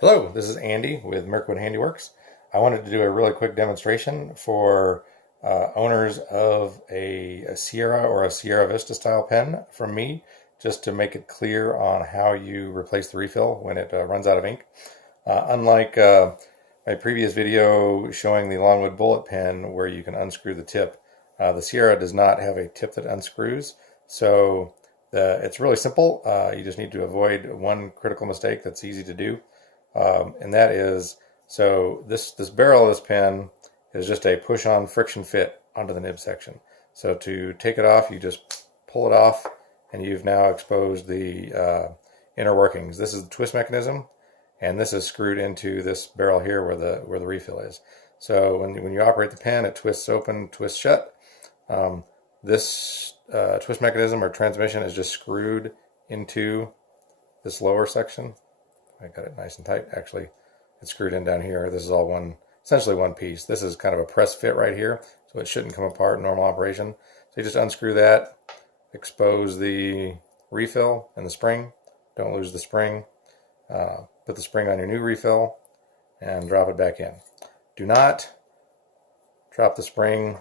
Hello, this is Andy with Myrkwood Handiworks. I wanted to do a really quick demonstration for owners of a Sierra or a Sierra Vista style pen from me, just to make it clear on how you replace the refill when it runs out of ink. Unlike my previous video showing the Longwood bullet pen where you can unscrew the tip, the Sierra does not have a tip that unscrews, so it's really simple. You just need to avoid one critical mistake that's easy to do. And that is, so this barrel of this pen is just a push-on friction fit onto the nib section. So to take it off, you just pull it off, and you've now exposed the inner workings. This is the twist mechanism, and this is screwed into this barrel here where the refill is. So when you operate the pen, it twists open, twists shut. This twist mechanism or transmission is just screwed into this lower section. I got it nice and tight. Actually, it's screwed in down here. This is all essentially one piece. This is kind of a press fit right here, so it shouldn't come apart in normal operation. So you just unscrew that, expose the refill and the spring. Don't lose the spring. Put the spring on your new refill and drop it back in. Do not drop the spring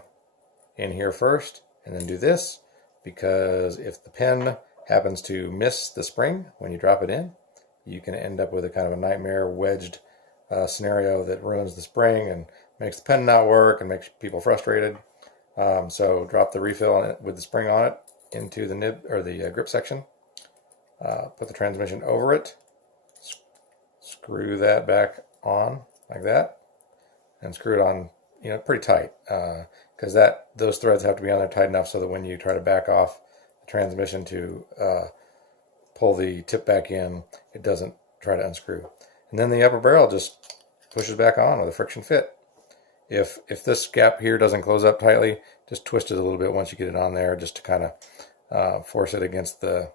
in here first and then do this, because if the pen happens to miss the spring when you drop it in, you can end up with a kind of a nightmare wedged scenario that ruins the spring and makes the pen not work and makes people frustrated. So drop the refill with the spring on it into the nib or the grip section. Put the transmission over it. Screw that back on like that, and screw it on, pretty tight, because those threads have to be on there tight enough so that when you try to back off the transmission to pull the tip back in, it doesn't try to unscrew. And then the upper barrel just pushes back on with a friction fit. If this gap here doesn't close up tightly, just twist it a little bit once you get it on there, just to kind of force it against the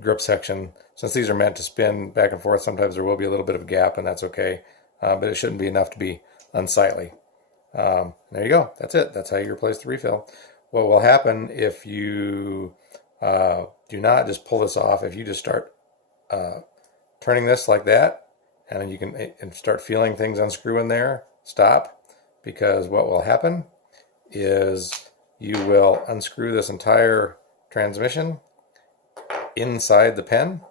grip section. Since these are meant to spin back and forth, sometimes there will be a little bit of a gap, and that's okay, but it shouldn't be enough to be unsightly. There you go. That's it. That's how you replace the refill. What will happen if you do not just pull this off, if you just start turning this like that, and then you can start feeling things unscrew in there, stop, because what will happen is you will unscrew this entire transmission inside the pen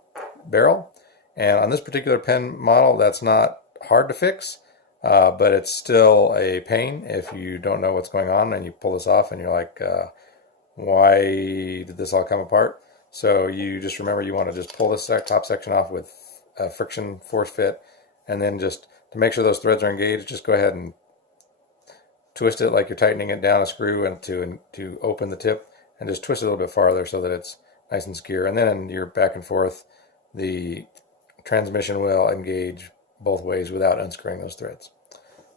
barrel. And on this particular pen model, that's not hard to fix, but it's still a pain if you don't know what's going on and you pull this off and you're like, why did this all come apart? So you just remember you want to just pull this top section off with a friction force fit, and then just to make sure those threads are engaged, just go ahead and twist it like you're tightening it down a screw and to open the tip, and just twist it a little bit farther so that it's nice and secure. And then you're back and forth, the transmission will engage both ways without unscrewing those threads.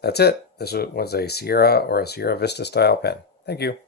That's it. This was a Sierra or a Sierra Vista style pen. Thank you.